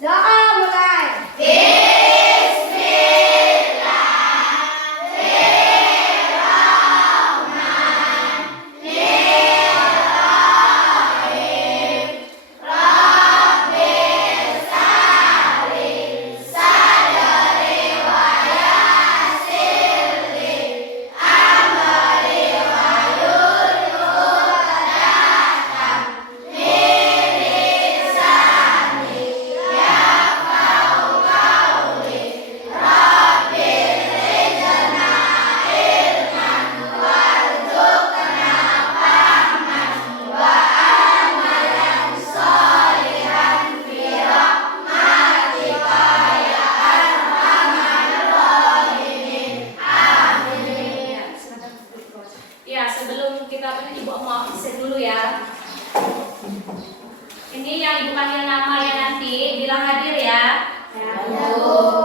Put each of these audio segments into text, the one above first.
Doa mulai. Ya, sebelum kita Ibu mau absen dulu ya. Ini yang Ibu panggil nama ya nanti, bilang hadir ya.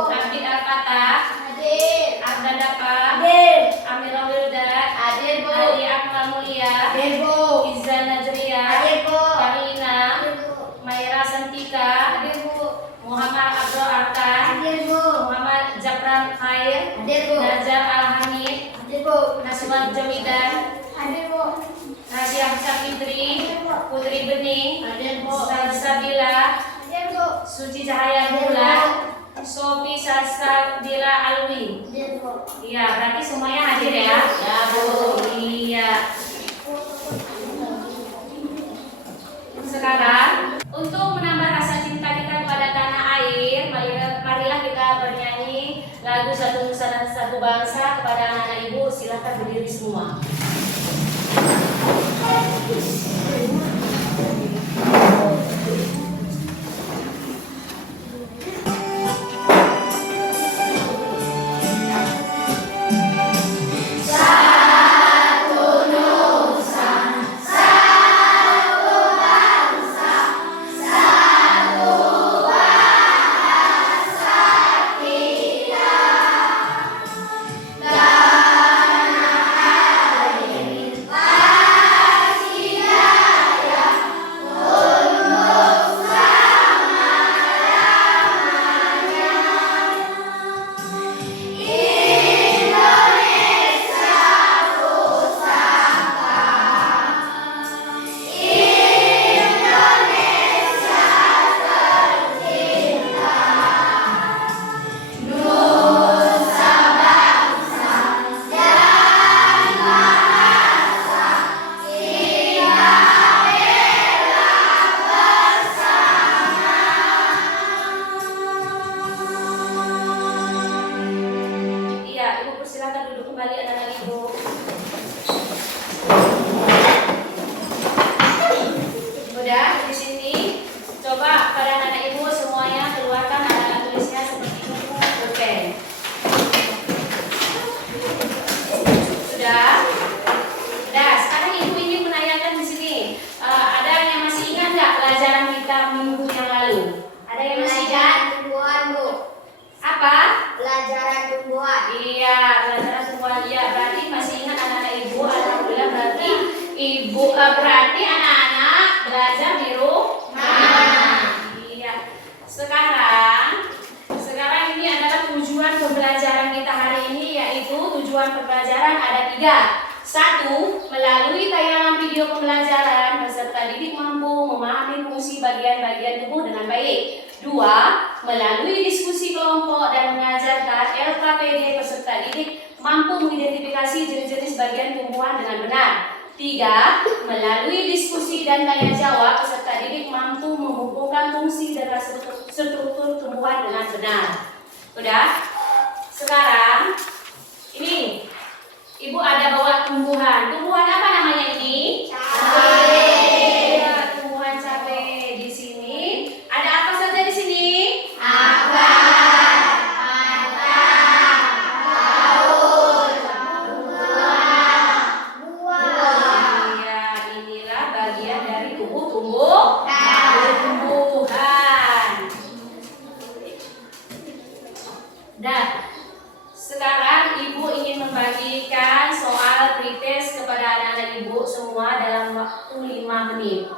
Abid Al-Fatah, Hadir. Abdan Dapa, Hadir. Amirah Wildan, Hadir, Bu. Adi Akmal Mulia, Hadir, Bu. Izan Najriya, Hadir, Bu. Karina, Hadir, Bu. Maira Santika, Hadir, Bu. Muhammad Abdul Arkan, Hadir, Bu. Muhammad Japran Khair, Hadir, Bu. Nazar Al-Hamid, Hadir, Bu. Naswan Jamidan, Hadir, Bu. Nadia Fitri, Putri Bening, Hadir, Bu. Salsabila, Hadir, Bu. Suci Cahaya Bulan, Sofi Salsabila Alwi. Hadir, Bu. Iya, berarti semuanya hadir ya? Ya, Bu. Iya. Sekarang, untuk menambah rasa cinta kita kepada tanah air, marilah kita bernyanyi lagu Satu Nusa dan Satu Bangsa kepada anak-anak Ibu. Silakan berdiri semua. Iya, Ibu persilakan duduk kembali anak-anak Ibu. Udah di sini. Coba pada anak-anak Ibu semuanya keluarkan anak-anak tulisnya seperti buku pulpen. Sudah? Sudah. Sekarang Ibu ingin menanyakan di sini. Ada yang masih ingat nggak pelajaran kita minggu yang lalu? Ada yang masih ingat? Pelajaran tumbuhan, Bu. Apa? Pelajaran tumbuhan. Iya, pelajaran tumbuhan. Iya, berarti masih ingat anak-anak Ibu. Alhamdulillah berarti Ibu berarti anak-anak belajar di rumah. Iya. Sekarang ini adalah tujuan pembelajaran kita hari ini, yaitu tujuan pembelajaran ada 3. 1. Melalui tayangan video pembelajaran, peserta didik mampu memahami fungsi bagian-bagian tubuh dengan baik. 2. Melalui diskusi kelompok dan mengajarkan LKPD, peserta didik mampu mengidentifikasi jenis-jenis bagian tumbuhan dengan benar. 3. Melalui diskusi dan tanya jawab, peserta didik mampu menghubungkan fungsi dan struktur tumbuhan dengan benar. Udah? Sekarang ini Ibu ada bawa tumbuhan. Tumbuhan apa namanya ini? Cabai. Ya, tumbuhan cabai. Di sini ada apa saja di sini? Iya, inilah bagian dari tubuh tumbuhan. Nah, sekarang Ibu ingin membagikan soal pretest kepada anak-anak Ibu semua dalam waktu 5 menit.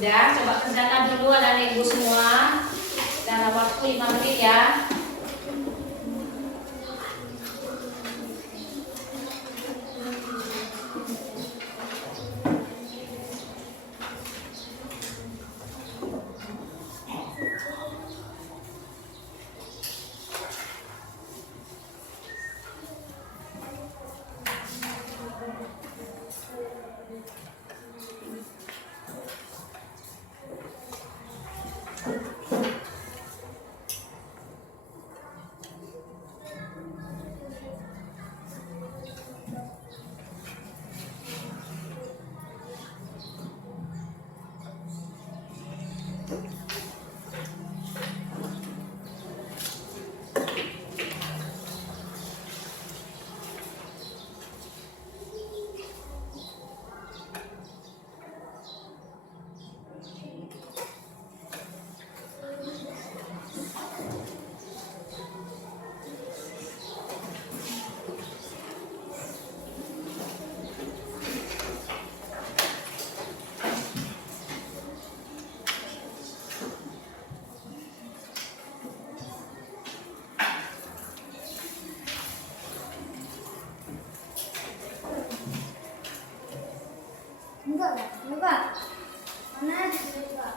Sudah, coba kerjakan dulu anak-anak ibu semua dalam waktu 5 menit ya. Enggak. Mana enggak?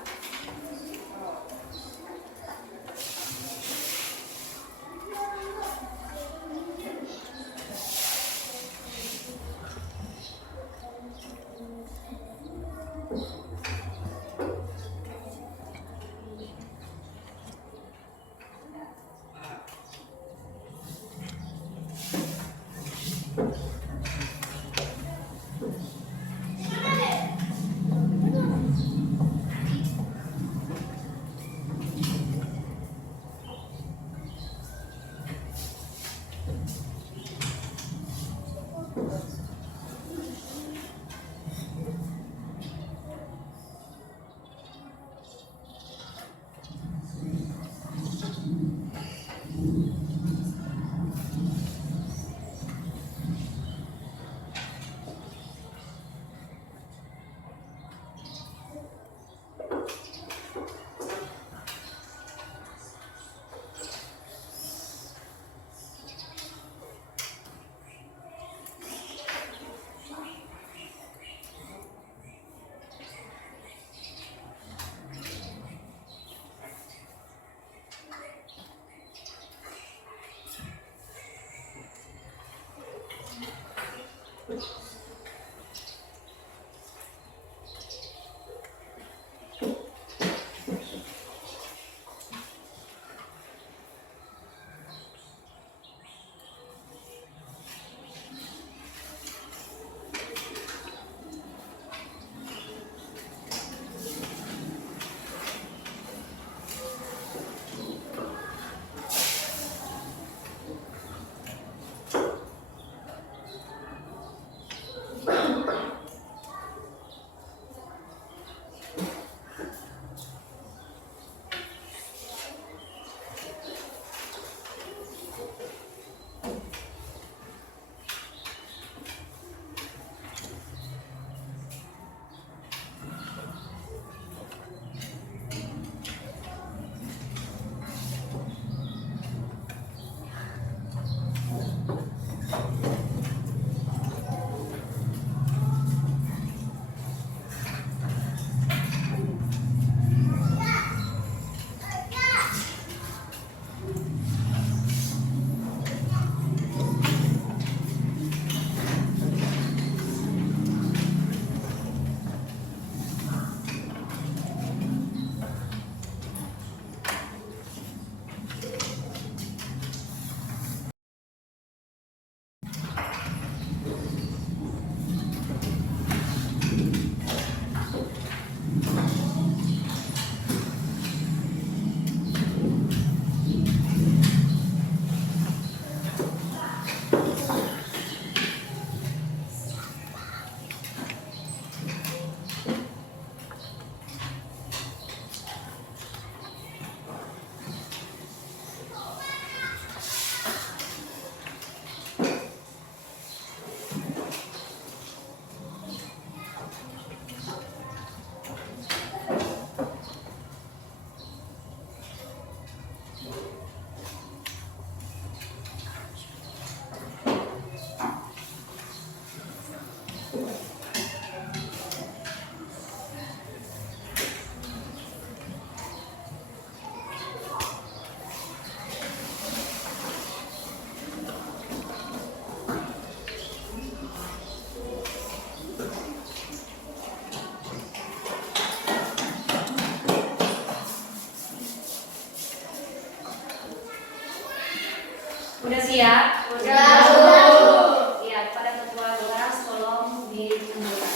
ditumbuhkan.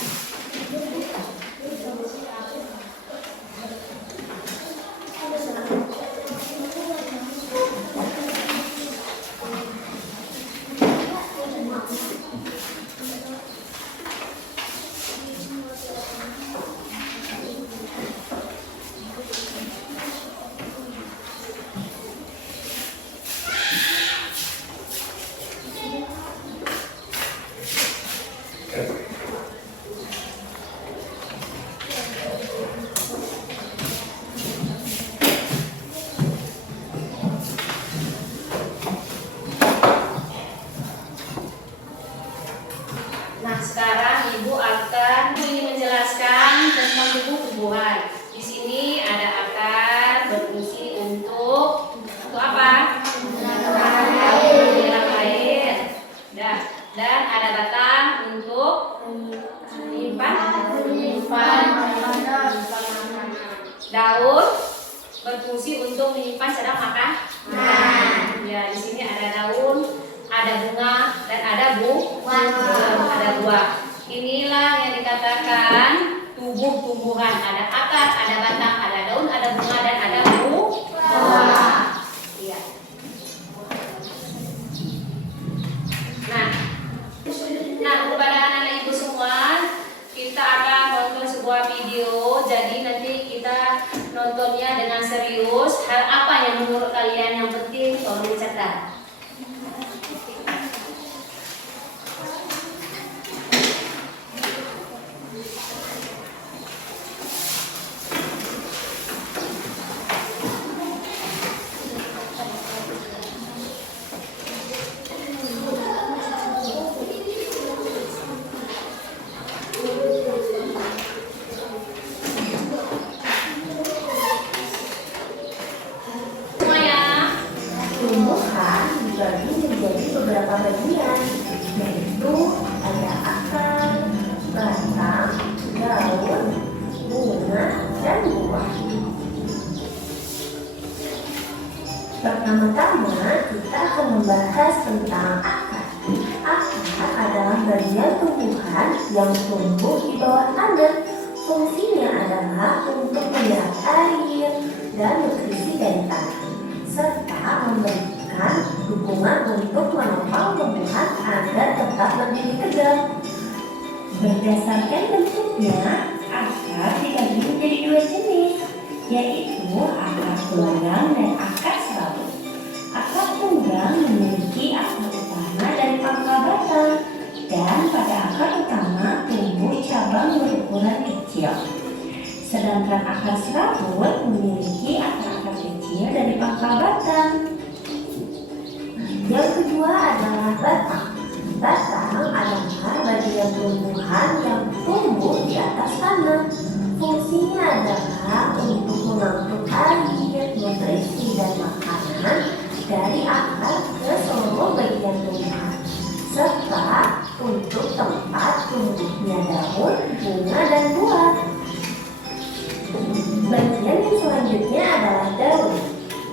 Nah, sekarang Ibu ingin menjelaskan tentang tumbuh-tumbuhan. Di sini ada akar berfungsi untuk apa? Menyerap air. Dan ada batang untuk menyimpan daun berfungsi untuk menyimpan sedang makan. Ya, di sini ada daun, ada bunga, dan ada ada buah. Inilah yang dikatakan tumbuh-tumbuhan. Ada akar, ada batang, ada daun, ada bunga, dan ada buah. Iya. Nah, kepada anak-anak Ibu semua, kita akan nonton sebuah video. Jadi nanti kita nontonnya dengan serius. Hal apa yang menurut kalian yang penting? Tolong dicatat. Tumbuhan dibagi menjadi beberapa bagian, yaitu ada akar, batang, daun, bunga, dan buah. Pertama-tama kita akan membahas tentang akar. Akar adalah bagian tumbuhan yang tumbuh di bawah tanah. Fungsinya adalah untuk menyerap air dan nutrisi dari tanah, serta memberikan dukungan untuk menopang tumbuhan agar tetap berdiri tegak. Berdasarkan bentuknya, akar dibagi menjadi dua jenis, yaitu akar tunggang dan akar serabut. Akar tunggang memiliki akar utama dan pangkal batang, dan pada akar utama tumbuh cabang berukuran kecil. Sedangkan akar serabut memiliki akar-akar kecil dari pangkal batang. Yang kedua adalah batang. Batang adalah bagian tumbuhan yang tumbuh di atas tanah. Fungsinya adalah untuk mengangkut air, nutrisi, dan makanan dari akar ke seluruh bagian tumbuhan, serta untuk tempat tumbuhnya daun, bunga, dan buah. Bagian yang selanjutnya adalah daun.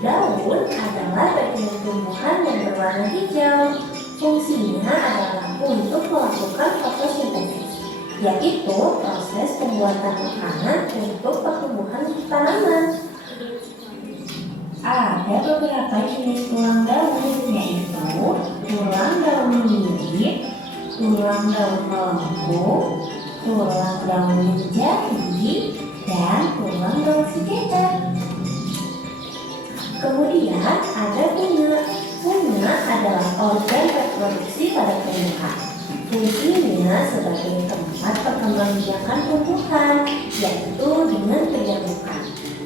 Daun adalah bagian tumbuhan yang berwarna hijau. Fungsinya adalah untuk melakukan fotosintesis, yaitu proses pembuatan makanan untuk pertumbuhan tanaman. Ada beberapa jenis tulang daun, yaitu tulang daun mirip, tulang daun melengkung, tulang daun menjadi, dan tulang daun sekitar. Kemudian ada bunga. Bunga adalah organ reproduksi pada tumbuhan. Fungsinya sebagai tempat perkembangbiakan tumbuhan, yaitu dengan penyaluran.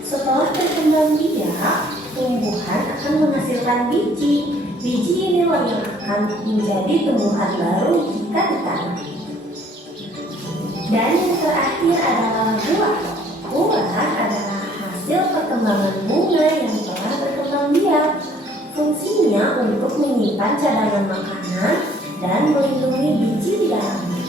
Setelah berkembang biak, tumbuhan akan menghasilkan biji. Biji inilah yang akan menjadi tumbuhan baru jika ditanam. Dan yang terakhir adalah buah. Buah adalah hasil perkembangan bunga yang telah berkembang biak. Fungsinya untuk menyimpan cadangan makanan dan melindungi biji di dalamnya.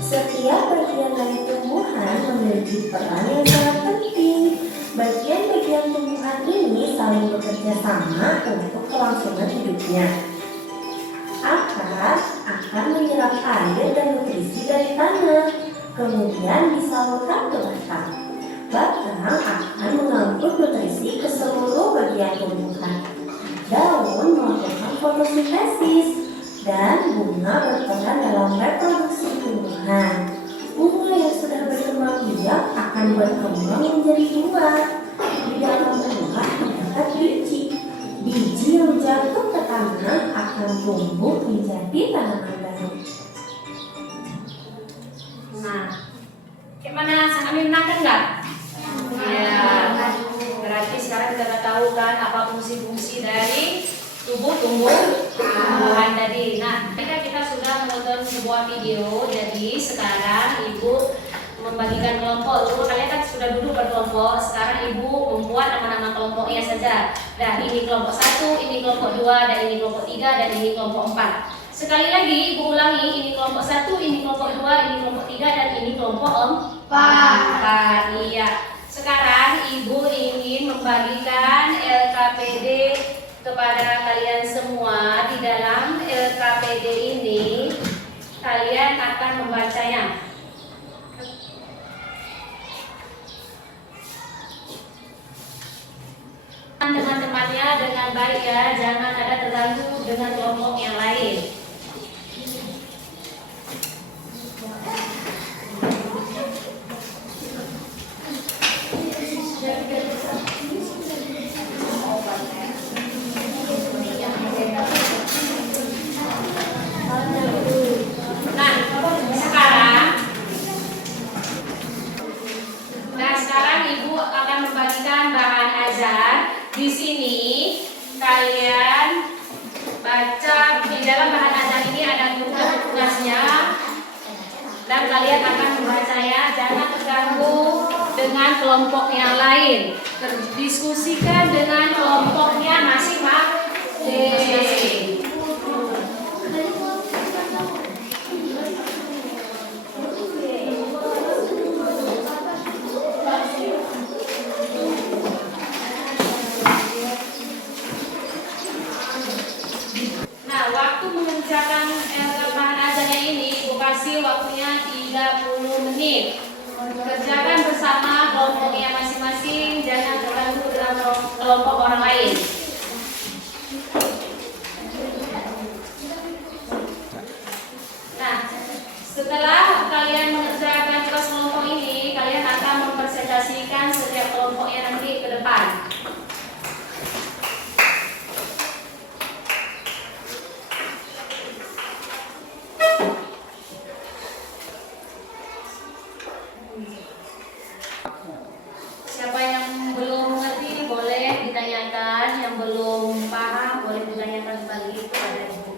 Setiap bagian dari tumbuhan memiliki peran yang sangat penting. Bagian-bagian tumbuhan ini saling bekerja sama untuk kelangsungan hidupnya. Akar akan menyerap air dan nutrisi dari tanah, kemudian disalurkan ke batang. Batang akan mengangkut nutrisi ke seluruh bagian tumbuhan. Daun melakukan fotosintesis dan bunga berperan dalam reproduksi tumbuhan. Bunga yang sudah berkembang biak akan berkembang menjadi buah. Di dalam buah terdapat biji. Biji yang jatuh ke tanah akan tumbuh menjadi tanaman baru. Nah, gimana? Sangat menyenangkan nggak? Ya, berarti sekarang kita udah tahu kan apa fungsi-fungsi dari tubuh tumbuhan tadi. Nah, kita sudah menonton sebuah video, jadi sekarang Ibu membagikan kelompok. Dulu kalian kan sudah duduk berkelompok, sekarang Ibu membuat nama-nama kelompoknya saja. Nah, ini kelompok 1, ini kelompok 2, dan ini kelompok 3, dan ini kelompok 4. Sekali lagi Ibu ulangi, ini kelompok 1, ini kelompok 2, ini kelompok 3, dan ini kelompok 4. Iya. Sekarang Ibu ingin membagikan LKPD kepada kalian semua. Di dalam LKPD ini kalian akan membacanya. Teman-temannya dengan baik ya, jangan ada terganggu dengan kelompok yang lain. Sekarang Ibu akan membagikan bahan ajar. Di sini kalian baca, di dalam bahan ajar ini ada tugas-tugasnya dan kalian akan membacanya. Jangan terganggu dengan kelompok yang lain. Diskusikan dengan kelompoknya masing-masing. Waktu mengerjakan bahan ajarnya ini, Ibu kasih waktunya 30 menit. Kerjakan bersama kelompoknya masing-masing, jangan terganggu dengan kelompok orang lain. Nah, setelah kalian mengerjakan tugas kelompok ini, kalian akan mempresentasikan setiap kelompoknya nanti ke depan. Siapa yang belum mengerti boleh ditanyakan, yang belum paham boleh ditanyakan kembali kepada Ibu.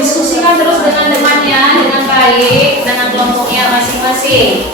Diskusikan terus dengan temannya dengan baik, dengan kelompoknya masing-masing.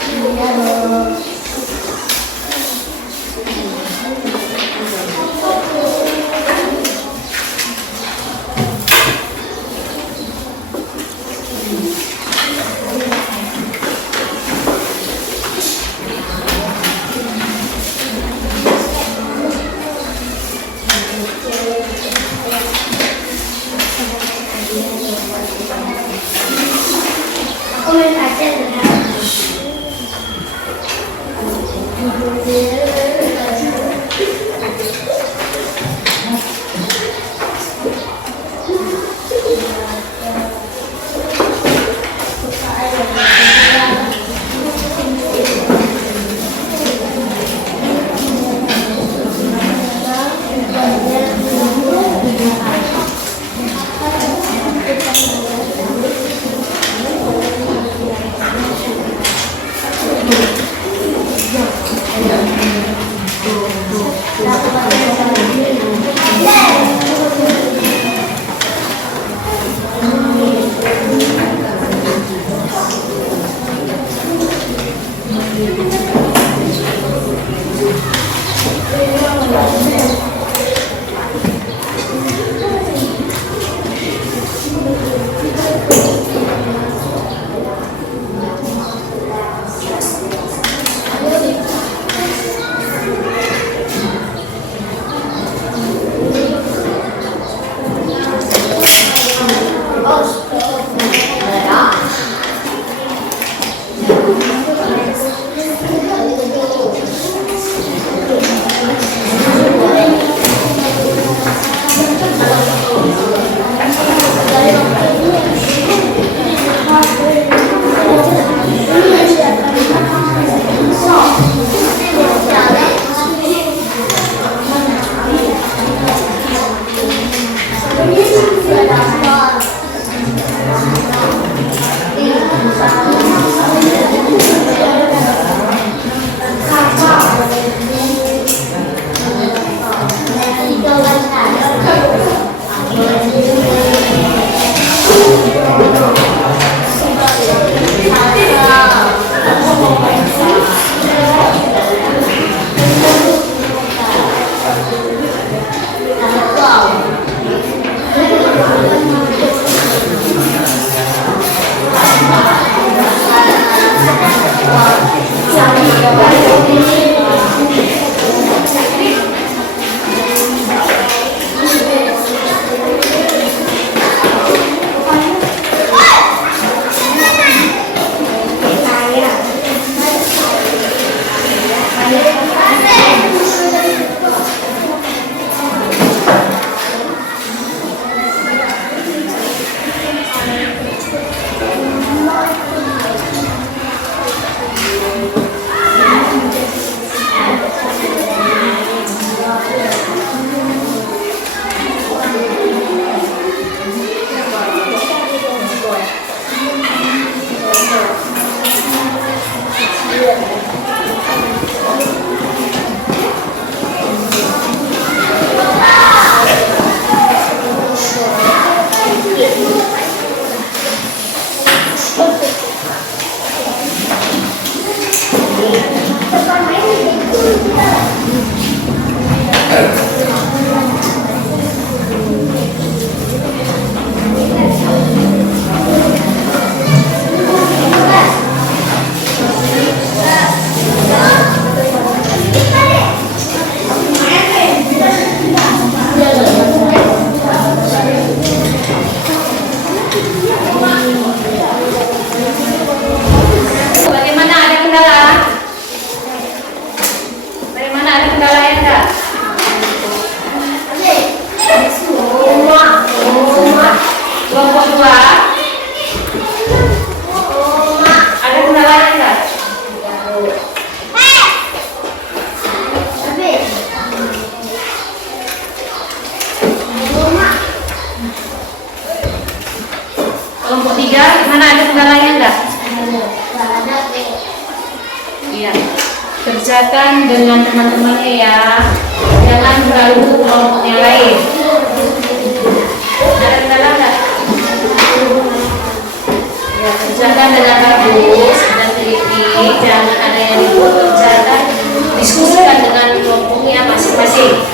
Gimana, ada kendalanya enggak? Ada deh. Iya. Kerjakan dengan teman-temannya ya. Jangan terlalu kelompok yang lain. Ada kendala enggak? Ya, kerjakan dengan bagus dan teliti. Jangan ada yang ribut. Kerjakan, diskusikan dengan kelompoknya masing-masing.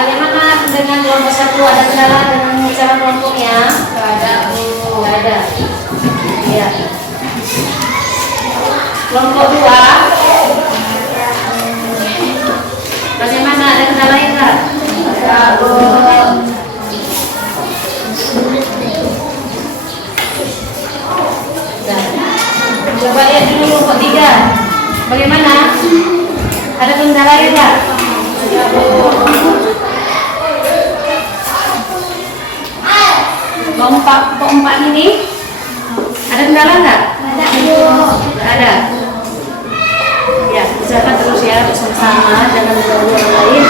Bagaimana dengan kelompok 1? Ada kendala dengan cara kelompoknya? Nggak ada, Bu. Nggak ada. Ya. Kelompok 2. Bagaimana, ada kendala enggak? Nggak, Bu. Coba lihat dulu kelompok 3. Bagaimana? Ada kendala enggak? Nggak, Bu. Kelompok 4 ini ada kendala enggak? Ada Bu. Nggak ada. Ya, kerjakan terus ya bersama-sama, jangan mengganggu orang lain.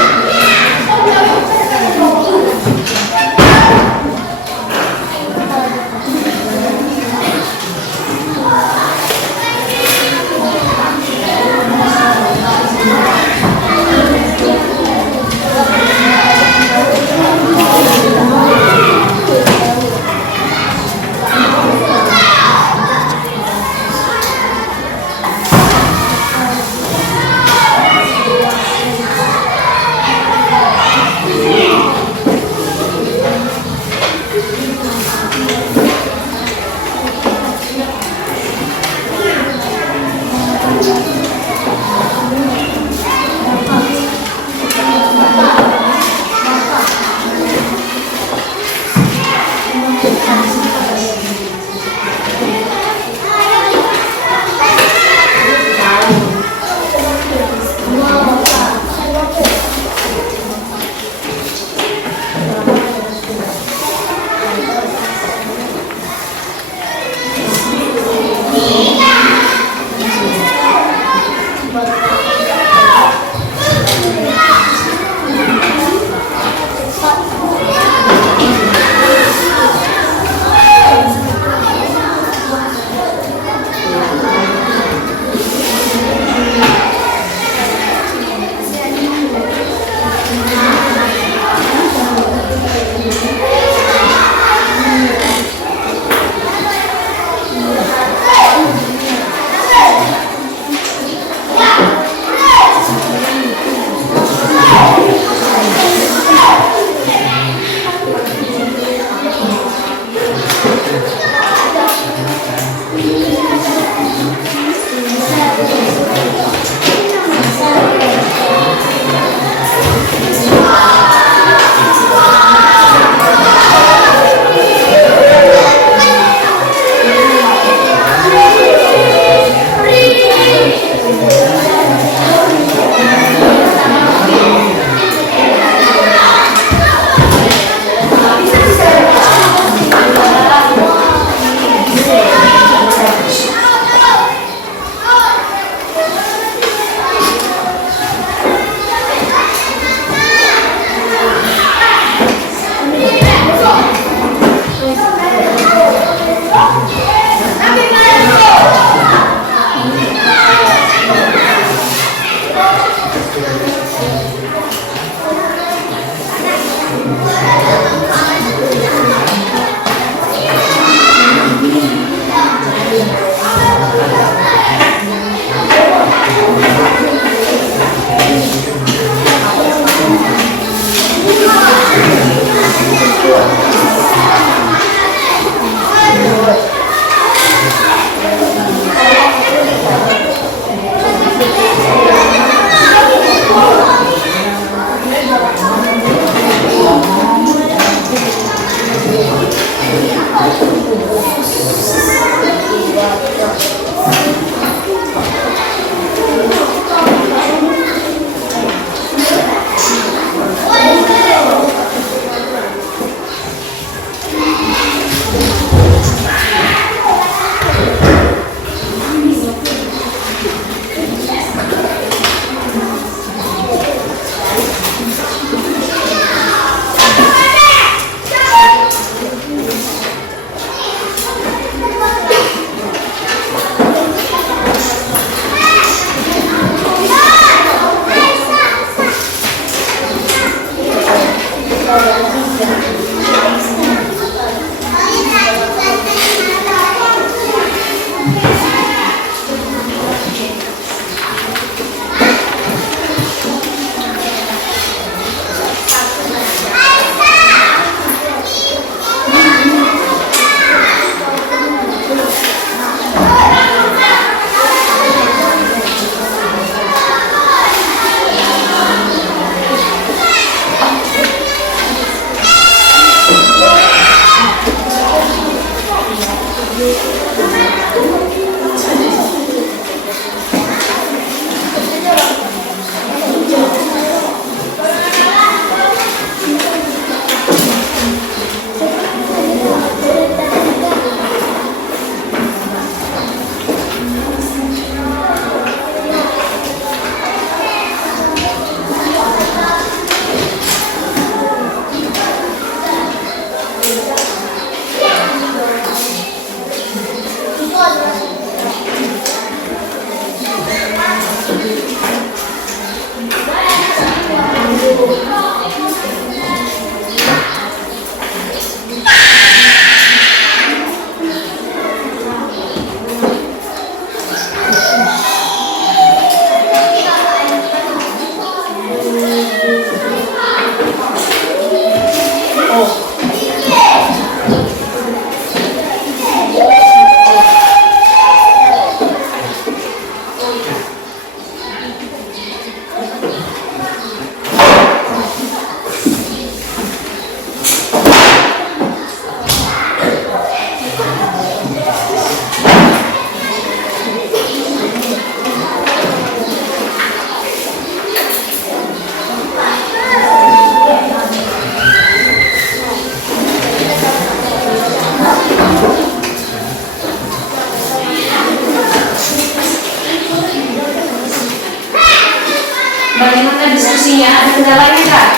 Bagaimana diskusinya? Ada kendalanya Kak?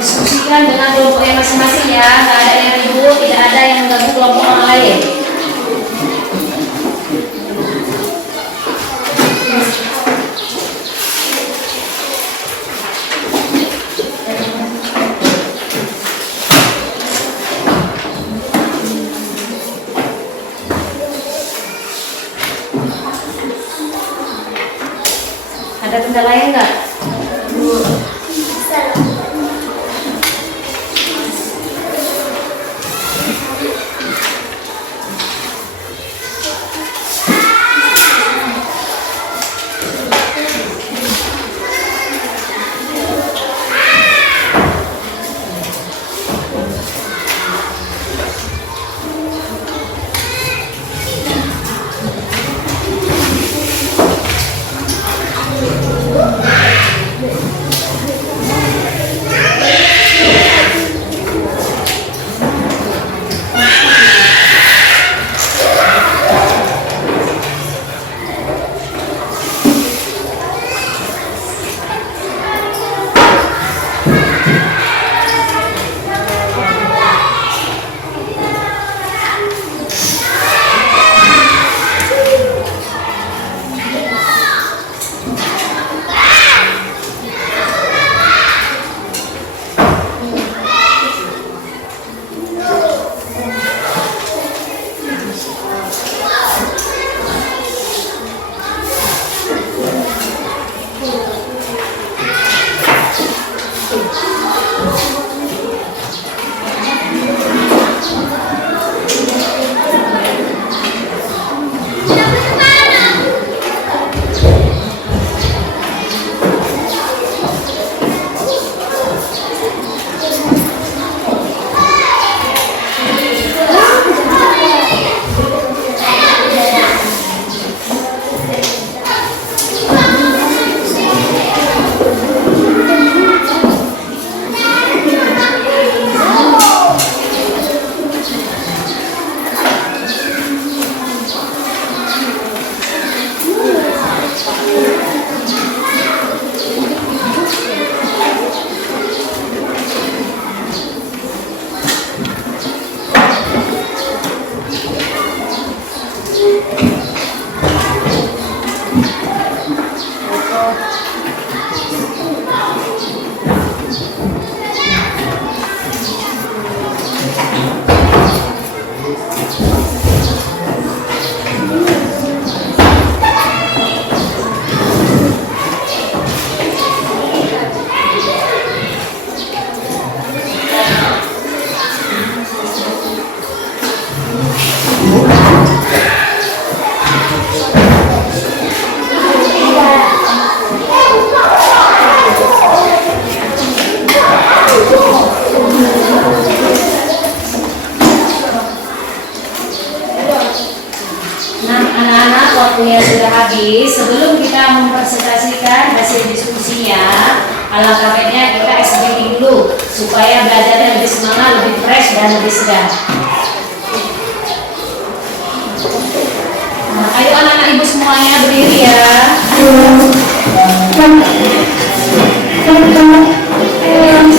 Diskusikan dengan kelompoknya masing-masing ya, nggak ada yang ribut, tidak ada yang mengganggu kelompok orang lain. Ada kendalanya enggak? Waktunya sudah habis. Sebelum kita mempresentasikan hasil diskusinya, alangkah baiknya kita SBY dulu supaya belajarnya lebih semangat, lebih fresh dan lebih segar. Nah, ayo anak-anak ibu semuanya berdiri ya. Goyang, goyang, goyang,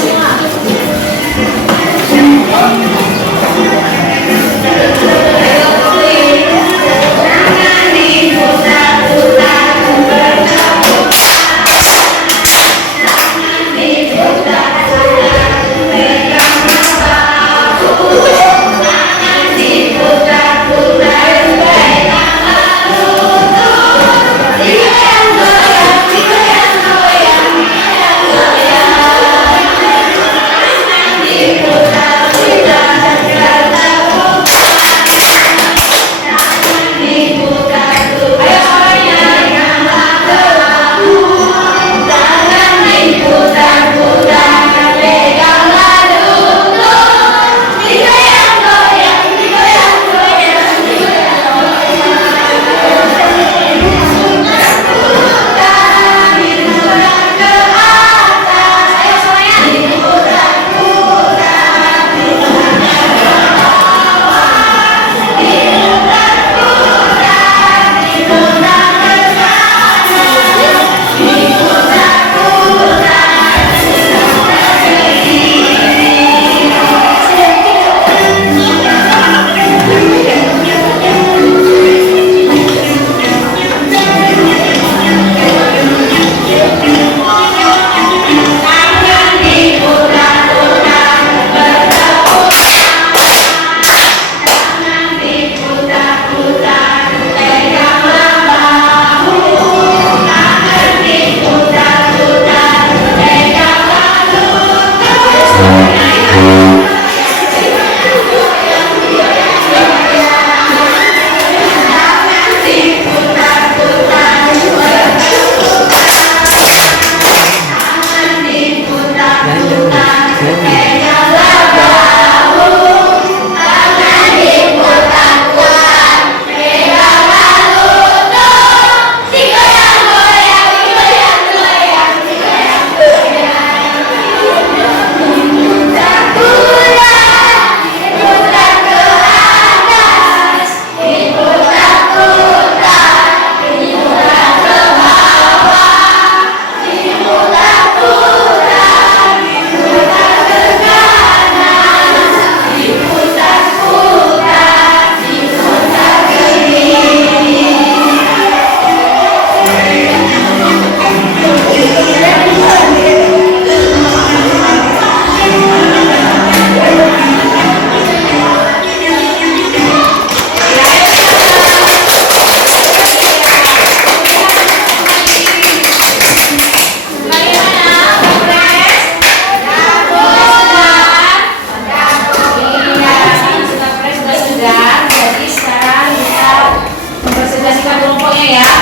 kelompoknya ya.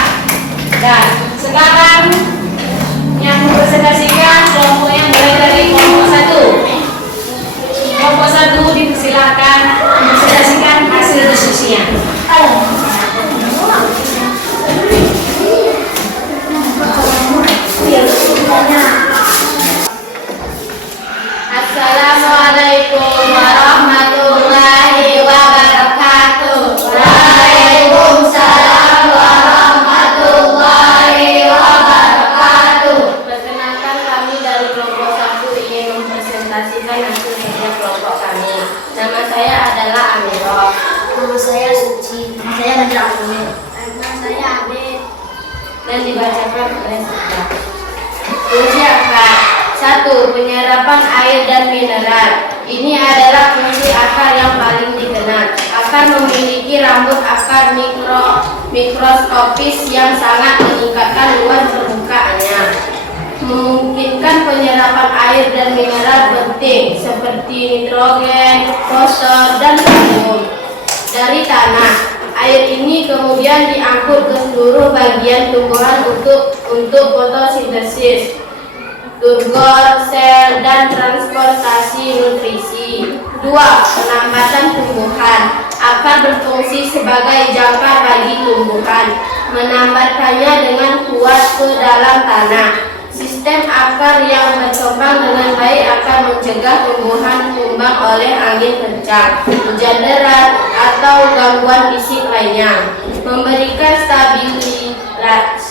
Dan sekarang yang mempresentasikan kelompoknya mulai dari kelompok 1. Kelompok 1 dipersilakan mempresentasikan hasil diskusinya. Assalamualaikum warahmatullahi wabarakatuh. Waalaikumsalam warahmatullahi wabarakatuh. Perkenalkan, kami dari kelompok 1 ingin mempresentasikan hasil kerja kelompok kami. Nama saya adalah Amirah. Nama saya Suci. Nama saya Raja Amin. Nama saya Abid. Dan dibacakan oleh Sita. Fungsi akar. 1. Penyerapan air dan mineral. Ini adalah fungsi akar yang paling dikenal. Akar memiliki rambut akar mikroskopis yang sangat meningkatkan luas permukaannya, memungkinkan penyerapan air dan mineral penting seperti nitrogen, fosfor, dan kalium dari tanah. Air ini kemudian diangkut ke seluruh bagian tumbuhan untuk fotosintesis, turgor, sel, dan transportasi nutrisi. 2. Penambatan tumbuhan. Akar berfungsi sebagai jangkar bagi tumbuhan, menambatkannya dengan kuat ke dalam tanah. Sistem akar yang berkembang dengan baik akan mencegah tumbuhan tumbang oleh angin kencang, hujan deras, atau gangguan fisik lainnya, memberikan stabilitas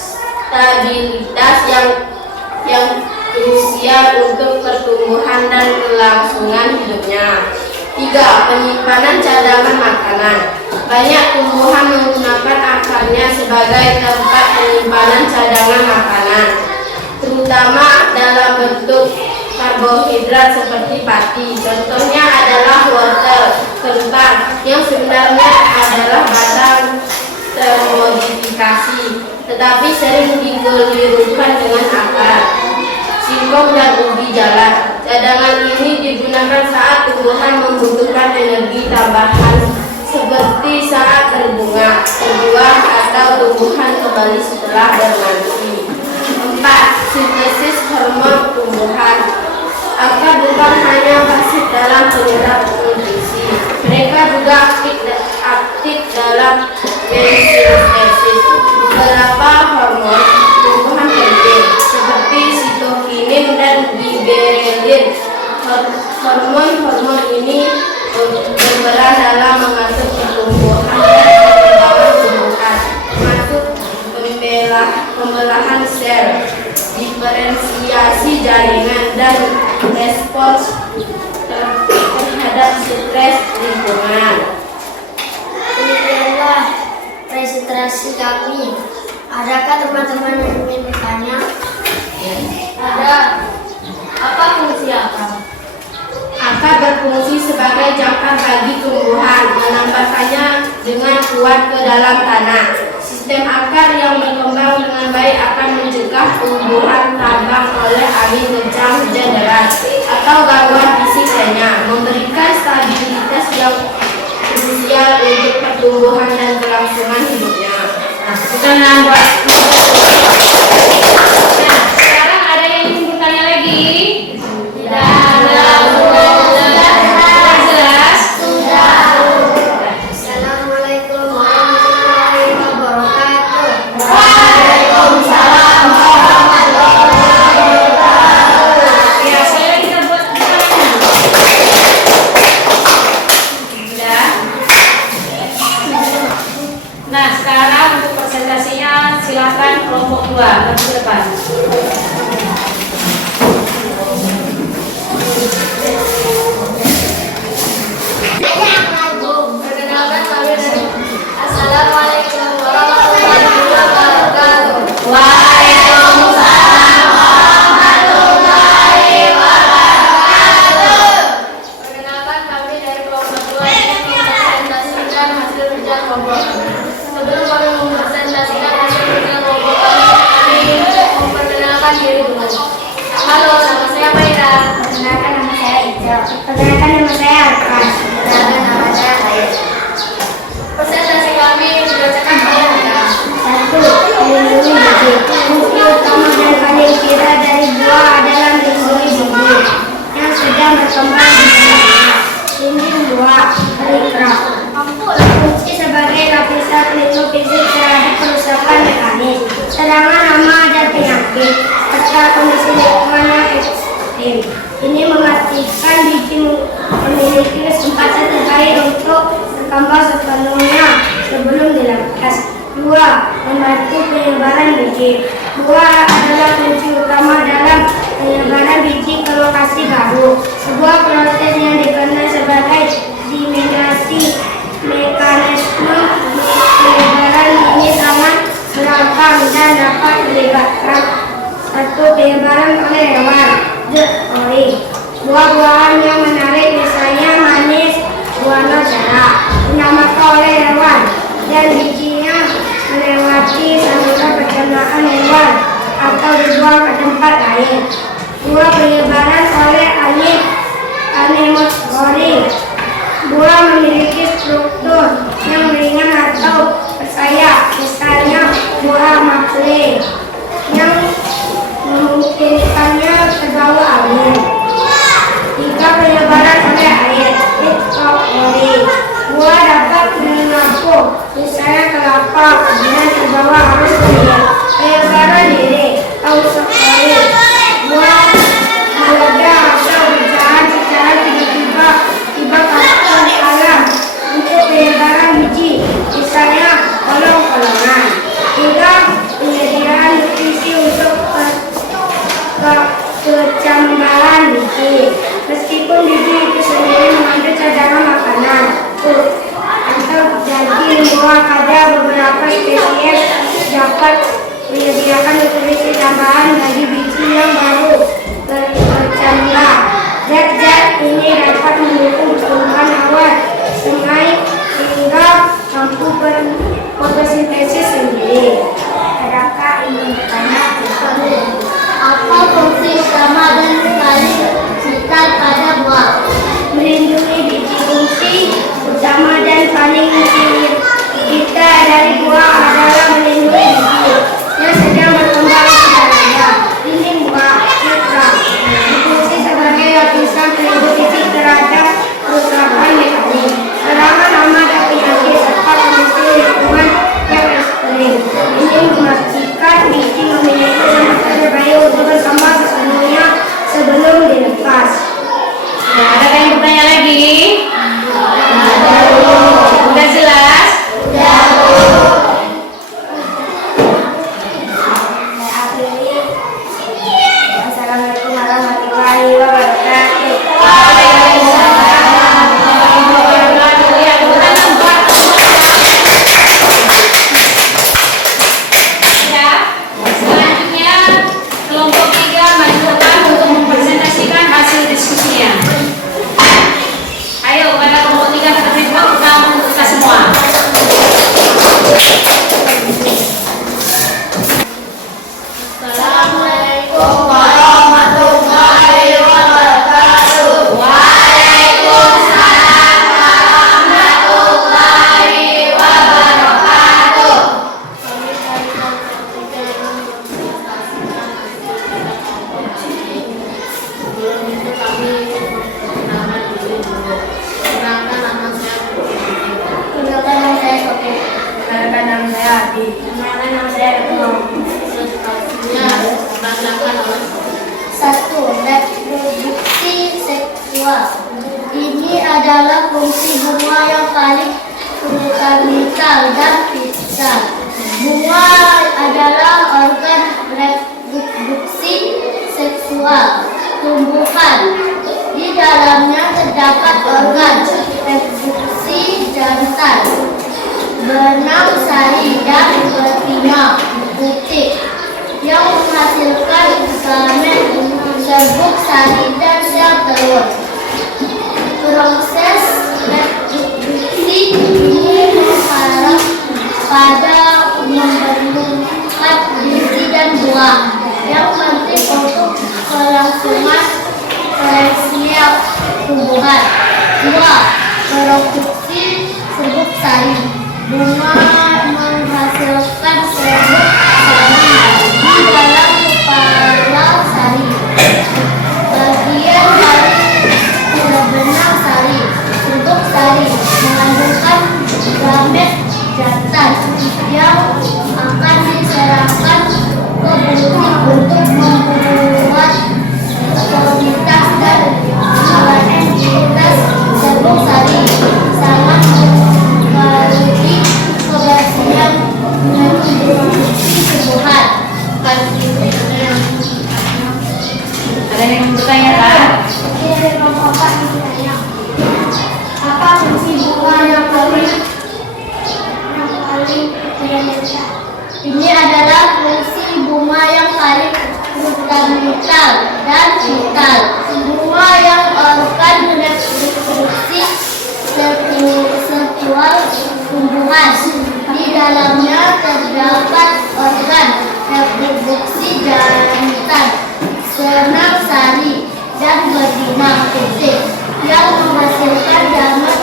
yang krusial untuk pertumbuhan dan kelangsungan hidupnya. 3. Penyimpanan cadangan makanan. Banyak tumbuhan menggunakan akarnya sebagai tempat penyimpanan cadangan makanan, terutama dalam bentuk karbohidrat seperti pati. Contohnya adalah wortel, kentang, yang sebenarnya adalah batang termodifikasi, tetapi sering digelirukan dengan akar, singkong, dan ubi jalar. Cadangan ini digunakan saat tumbuhan membutuhkan energi tambahan seperti saat berbunga, berbuah, atau tumbuhan kembali setelah bermati. 4. Sintesis hormon tumbuhan. Akar bukan hanya pasif dalam penyerap nutrisi, mereka juga aktif dalam sintesis beberapa hormon tumbuhan penting seperti sitokinin dan giberellin. Hormon ini berperan dalam mengatur pertumbuhan dan perkembangan tumbuhan, termasuk pembelahan sel, diferensiasi jaringan, dan respons terhadap stres lingkungan. Demikianlah presentasi kami. Adakah teman-teman yang ingin bertanya? Ada. Apa fungsi akar? Akar berfungsi sebagai jangkar bagi tumbuhan, menambahkannya dengan kuat ke dalam tanah. Sistem akar yang berkembang dengan baik akan mencegah tumbuhan tambang oleh angin kencang, hujan deras, atau gangguan fisik lainnya, memberikan stabilitas yang krusial untuk pertumbuhan dan kelangsungan hidupnya. Sekarang ada yang ingin bertanya lagi? Jelas? Assalamualaikum warahmatullahi wabarakatuh. Waalaikumsalam warahmatullahi wabarakatuh. Ya, saya kita buat sudah. Nah, sekarang untuk presentasinya silakan kelompok 2 maju ke depan. Perkenalkan, kami dari Assalamualaikum warahmatullahi wabarakatuh. Waalaikumsalam warahmatullahi wabarakatuh. Perkenalkan, kami dari kelompok 2 yang mempresentasikan hasil kerja kelompok kami. Sebelum kami mempresentasikan hasil kerja kelompok kami memperkenalkan diri dulu. Halo, nama saya Maida. Perkenalkan, nama saya Ica. Perkenalkan, nama saya Arkan. Perkenalkan, nama saya Ayat. Presentasi kami dibacakan Bergerak. Fungsi sebagai lapisan pelindung fisik terhadap kerusakan mekanis. Sedangkan hama dan penyakit serta kondisi lingkungan yang ekstrim. Ini memastikan biji memiliki kesempatan terbaik untuk berkembang sepenuhnya sebelum dilepas. 2. Membantu penyebaran biji. 2 adalah kunci utama dalam penyebaran biji ke lokasi baru. Sebuah proses yang dikenal sebagai diseminasi. Mekanisme penyebaran ini sangat beragam dan dapat melibatkan 1. Penyebaran oleh hewan. Buah-buahan yang menarik misalnya manis, buah darah, dinamakan oleh hewan dan bijinya melewati saluran pencernaan hewan atau dibuang ke tempat lain. 2. Penyebaran oleh anemosfori. Buah memiliki struktur yang ringan atau bersayap, misalnya buah maple yang memungkinkannya terbawa angin. 3. Penyebaran oleh air. Buah dapat menampung, misalnya kelapa, kemudian terbawa arus air. Penyebaran diri. Buah meledak atau berjalan secara tiba-tiba kapan alam untuk penyebaran biji, misalnya kolong-kolongan. 3. Penyediaan nutrisi untuk kecambaran biji. Meskipun biji itu sendiri mengandung cadangan makanan, atau daging, buah, ada beberapa spesies dapat menyediakan nutrisi tambahan bagi biji yang baru berkecambah. Zat-zat ini dapat mendukung pertumbuhan awan sungai hingga mampu berfotosintesis sendiri. Adakah ingin bertanya? Apa fungsi utama dan paling vital pada buah? Melindungi biji. Fungsi utama dan paling kita dari buah adalah melindungi biji yang sedang berkembang di dalamnya. Dinding buah citra berfungsi sebagai lapisan pelindung fisik terhadap kerusakan mekanis. Sedangkan hama dan penyakit serta kondisi lingkungan yang ekstrim. Ini memastikan biji memiliki kesempatan terbaik untuk berkembang sepenuhnya sebelum dilepas. Nah, ada yang bertanya lagi? Udah jelas? Assalamualaikum warahmatullahi wabarakatuh. Ya, selanjutnya kelompok 3 maju depan untuk mempresentasikan hasil diskusinya. Ayo kepada kelompok 3 terlibat pertama untuk kita semua. Assalamualaikum warahmatullahi wabarakatuh. Waalaikumsalam warahmatullahi wabarakatuh. Kami dari kelompok 3 yang mempresentasikan hasil sebelum itu kami perkenalan diri dulu. Perkenalkan nama saya Kenalkan nama saya Sofi. Perkenalkan nama saya Adi. Kenalkan nama saya Retno. Selanjutnya dibacakan oleh 1. Reproduksi seksual. Ini adalah fungsi bunga yang paling fundamental dan vital. Bunga adalah organ reproduksi seksual tumbuhan. Di dalamnya terdapat organ reproduksi jantan, benang sari dan betina putih yang menghasilkan gamet, serbuk sari dan sel telur. Proses reproduksi ini mengharap pada membentukkan biji dan buah yang penting untuk kelangsungan seleksial tumbuhan. 2. Produksi serbuk sari. Bunga menghasilkan serbuk sari di dalam kepala sari. Bagian dari benang sari, serbuk sari untuk membuat komunitas dan aktivitas Serbuk Sari sangat mempengaruhi kebersihan dan produksi tumbuhan. Ada yang bertanya kan? Apa fungsi bunga yang paling fundamental? Ini adalah fungsi bunga yang paling fundamental dan vital. Bunga yang organ reproduksi seksual tumbuhan. Di dalamnya terdapat organ reproduksi jantan, senang sari, dan betina putih yang menghasilkan gamet,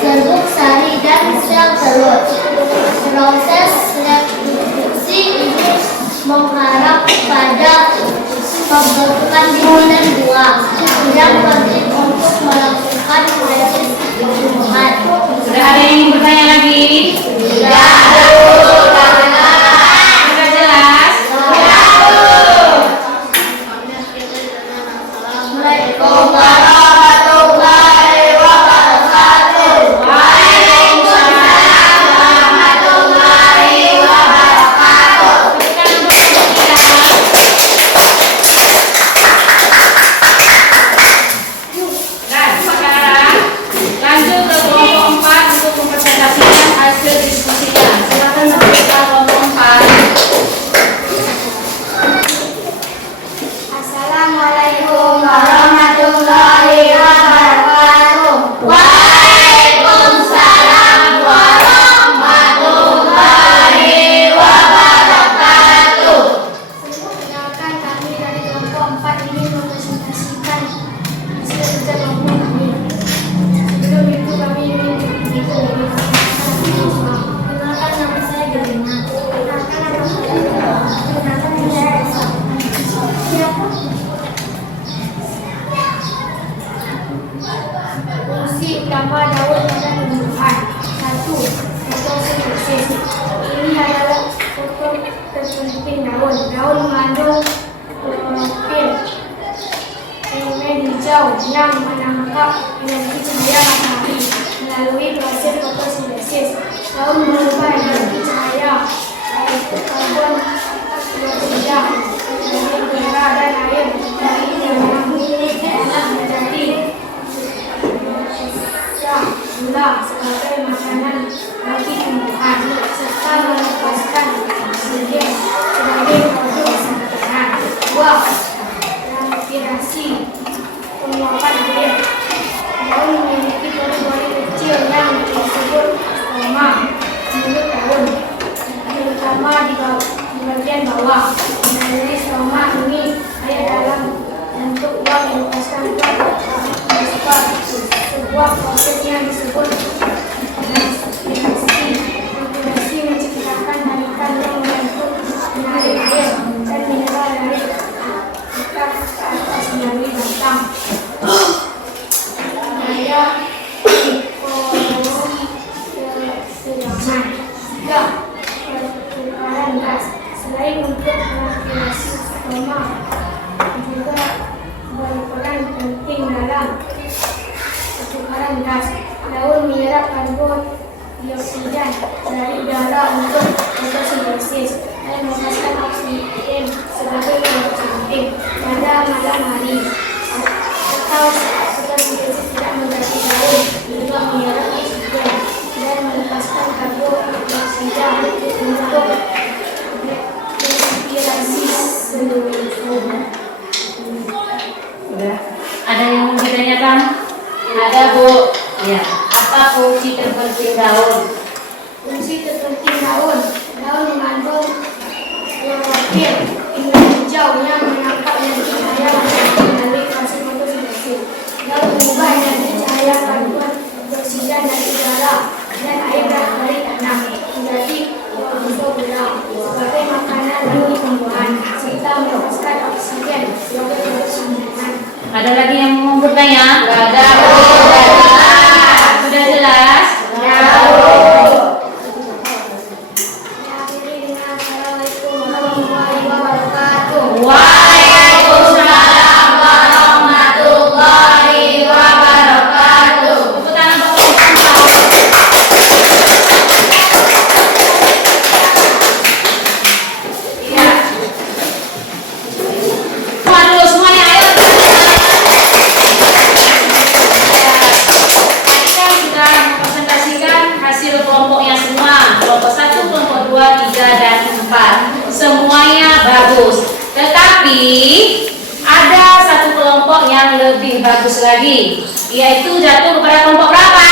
serbuk sari, dan sel telur. Proses reproduksi ini mengharap pada pembentukan biji dan buah yang penting untuk melakukan proses tumbuhan. Sudah ada yang ingin bertanya lagi? Sudah jelas? Assalamualaikum warahmatullahi wabarakatuh. Waalaikumsalam warahmatullahi wabarakatuh. Nah, sekarang lanjut ke kelompok 4 untuk mempresentasikan hasil diskusinya. Silakan membuka kelompok 4. Assalamualaikum warahmatullahi wabarakatuh. Waalaikumsalam warahmatullahi wabarakatuh. Perkenalkan, kami dari kelompok 4 ini mempresentasikan hasil kerja kelompok kami. Sebelum itu kami ingin perkenalkan, nama saya Gelina. Perkenalkan, nama saya Esa. Fungsi utama daun pada tumbuhan. 1. Fotosintesis. Ini adalah fotosintesis daun. Daun mengandung klorofil, elemen hijau yang menangkap energi cahaya matahari. Melalui proses fotosintesis, daun mengubah energi cahaya karbon dioksida dari udara dan air dari dalam menjadi gula sebagai makanan bagi tumbuhan serta melepaskan oksigen sebagai produk makanan. 2. Transpirasi penguapan air. Daun memiliki pori-pori kecil yang disebut stoma mulut daun, terutama di bagian bawah. Melalui stoma ini air dalam bentuk uap dilepaskan ke sebuah proses yang disebut transpirasi. Transpirasi menciptakan tarikan yang membentuk menarik air dan mineral dari atas ke atas melalui batang. Daya ekonomi kesedaran. 3. Pertukaran gas. Selain untuk transpirasi, stoma juga berperan penting dalam pertukaran gas. Daun menyerap karbon dioksida dari udara untuk fotosintesis dan melepaskan oksigen sebagai produk penting pada malam hari. Atau fotosintesis tidak memberati daun juga menyerap oksigen dan melepaskan karbon dioksida untuk respirasi seluruh. Sudah. Ada yang mau ditanyakan? Ada, Bu. Ya. Apa fungsi terpenting daun? Fungsi terpenting daun. Daun mengandung klorofil, pigmen hijau yang menangkap energi cahaya matahari melalui proses fotosintesis. Daun mengubah energi cahaya karbon dioksida dari udara dan air dari tanah menjadi gula sebagai makanan bagi tumbuhan serta melepaskan oksigen sebagai produk makanan. Ada lagi yang mau bertanya? Nggak ada, Bu. Sudah jelas? Saya akhiri dengan Assalamualaikum warahmatullahi wabarakatuh. 4. Semuanya bagus. Tetapi ada satu kelompok yang lebih bagus lagi, yaitu jatuh kepada kelompok berapa?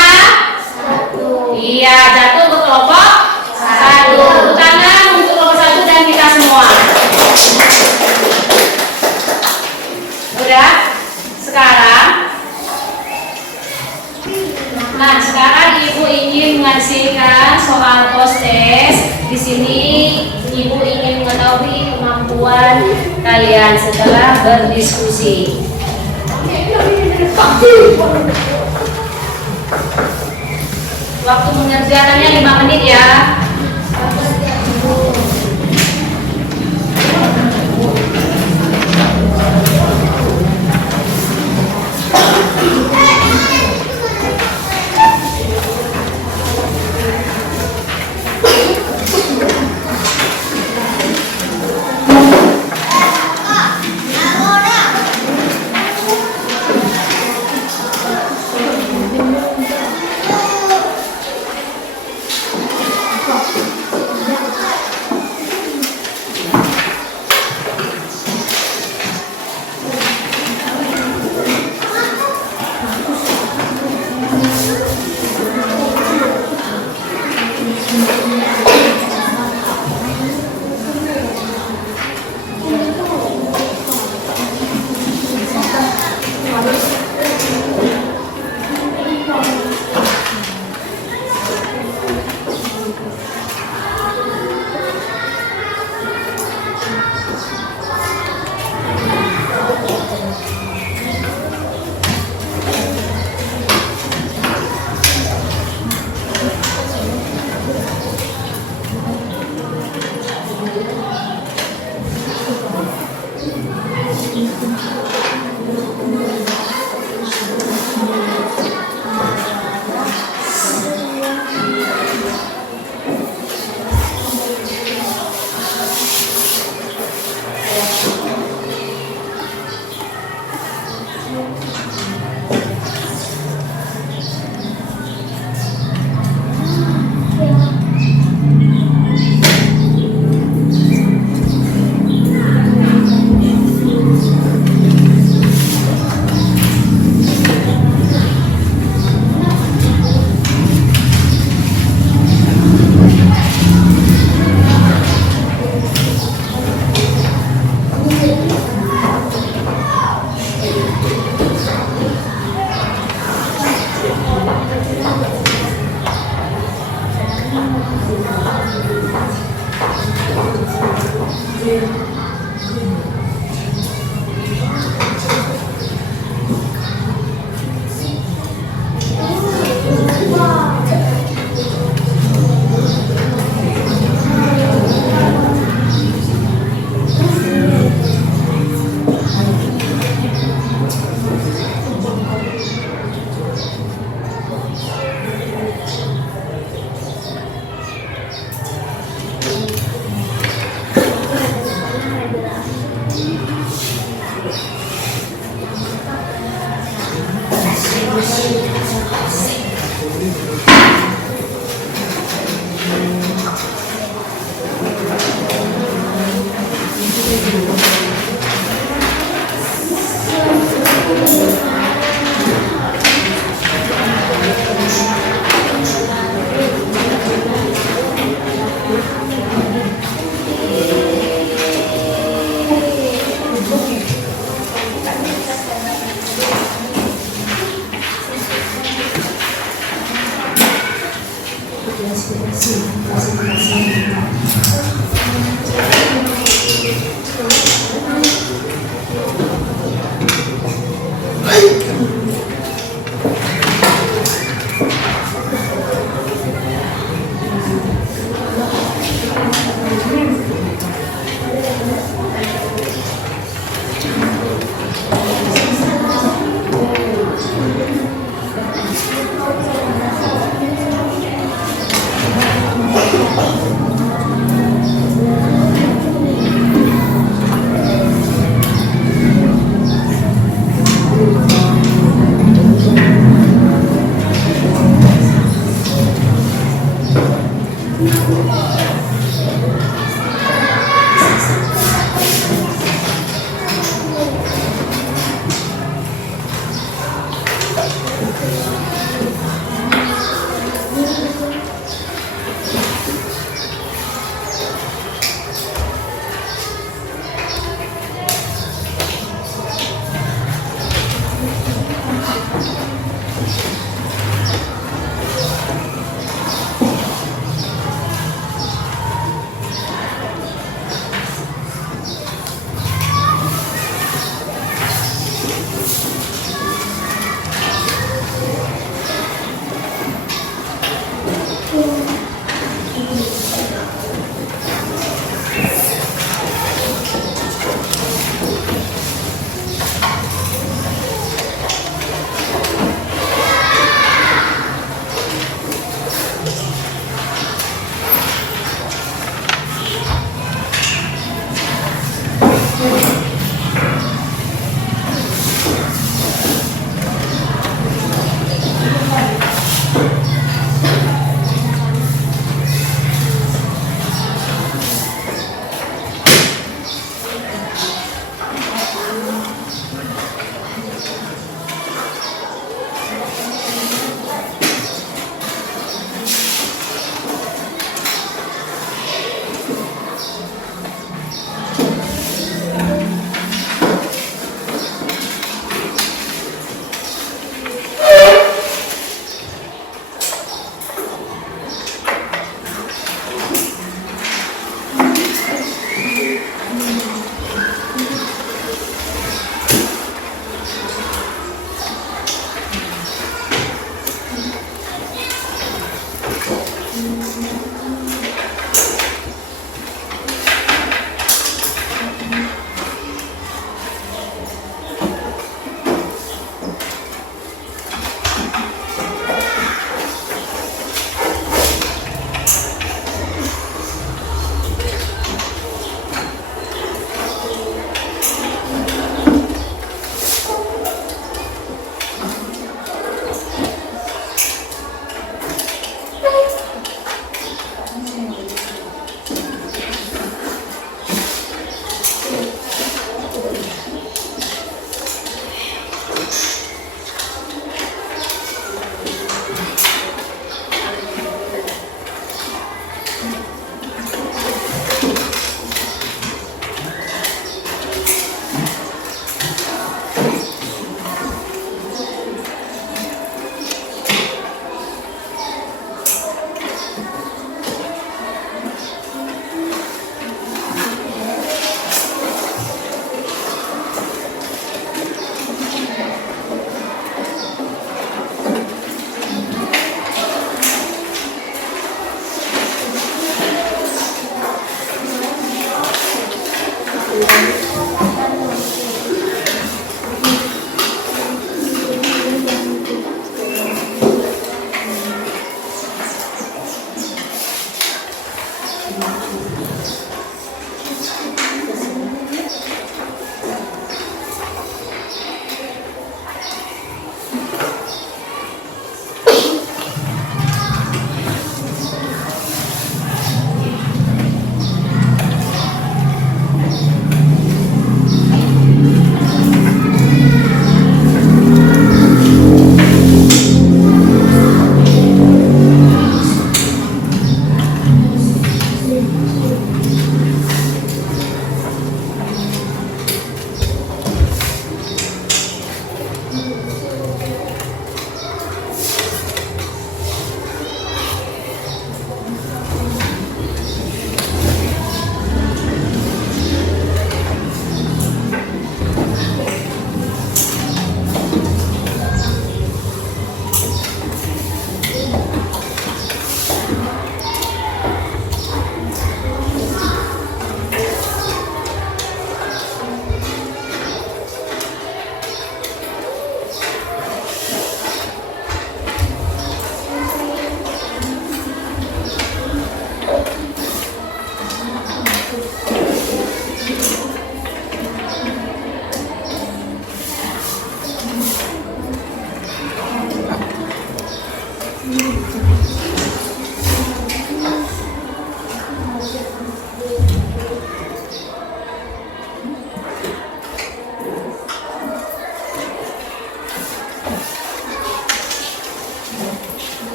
1. Iya, jatuh ke kelompok 1. Tepuk tangan untuk kelompok 1 dan kita semua. Udah? Sekarang Ibu ingin mengasihkan soal post test. Di sini Ibu ingin mengetahui kemampuan kalian setelah berdiskusi. Waktu mengerjakannya 5 menit ya.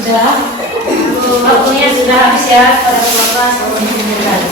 Sudah, waktunya sudah habis ya pada bapak selalu menunjukkan.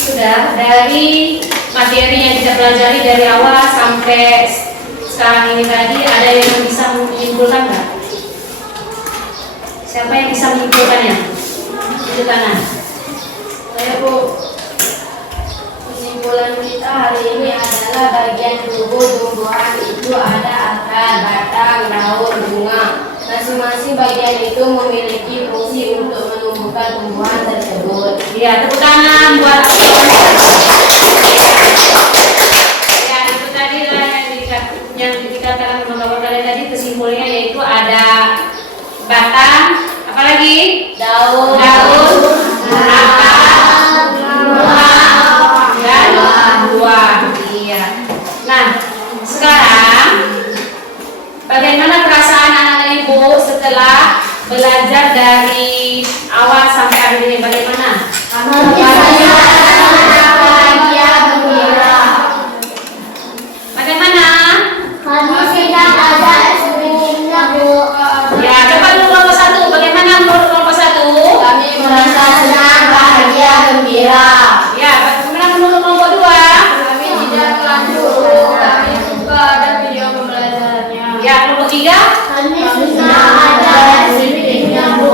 Sudah, dari materi yang kita pelajari dari awal sampai sekarang ini tadi, ada yang bisa menyimpulkan nggak? Siapa yang bisa menyimpulkannya? Itu kanan. Saya Bu, kesimpulan kita hari ini adalah bagian tubuh tumbuhan itu ada akar, batang, daun, bunga. Masing-masing bagian itu memiliki fungsi untuk menumbuhkan tumbuhan tersebut. Ya, tepuk tangan buat ya, itu tadi lah yang dikatakan teman-teman kalian tadi, kesimpulannya yaitu ada batang, apalagi daun, akar, buah, dan buah. Iya. Nah, sekarang bagaimana perasaan anak-anak ibu setelah belajar dari awal sampai akhir ini? Bagaimana? Bahagia, gembira. Bagaimana? Kami sedang ada eksperimennya, Bu. Ya, coba dulu kelompok satu. Bagaimana menurut kelompok satu? Kami merasa senang, bahagia, gembira. Ya, bagaimana menurut kelompok dua? Kami tidak melanjut, kami suka ada video pembelajarannya. Ya, kelompok tiga? Kami suka ada eksperimennya, Bu.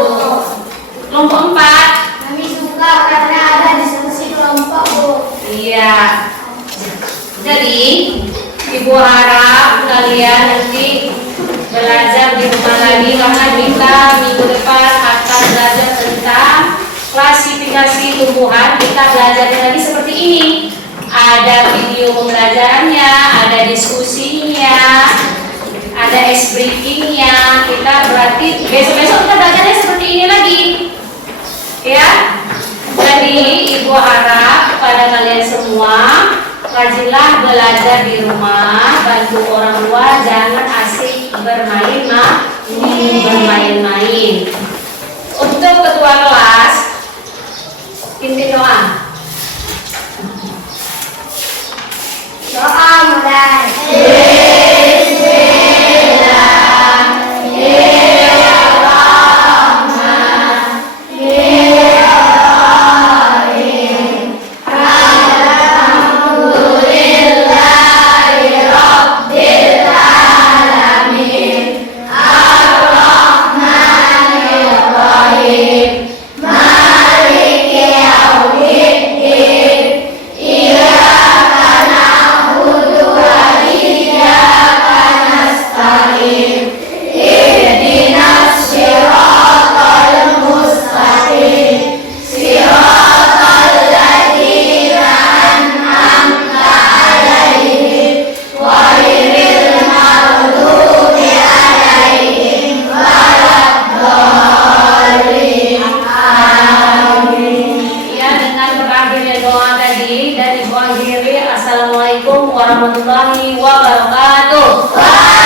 Kelompok empat? Kami suka karena ada diskusi kelompok, Bu. Iya. Jadi, ibu harap kalian nanti belajar di rumah lagi, karena kita minggu depan akan belajar tentang klasifikasi tumbuhan. Kita belajar lagi seperti ini. Ada video pembelajarannya, ada diskusinya, ada ice breakingnya. Kita berarti besok-besok kita belajarnya seperti ini lagi, ya. Jadi ibu harap kepada kalian semua rajinlah belajar di rumah, bantu orang tua, jangan asik bermain-main. Untuk ketua kelas, pimpin doa. Doa mulai. Assalamualaikum warahmatullahi wabarakatuh.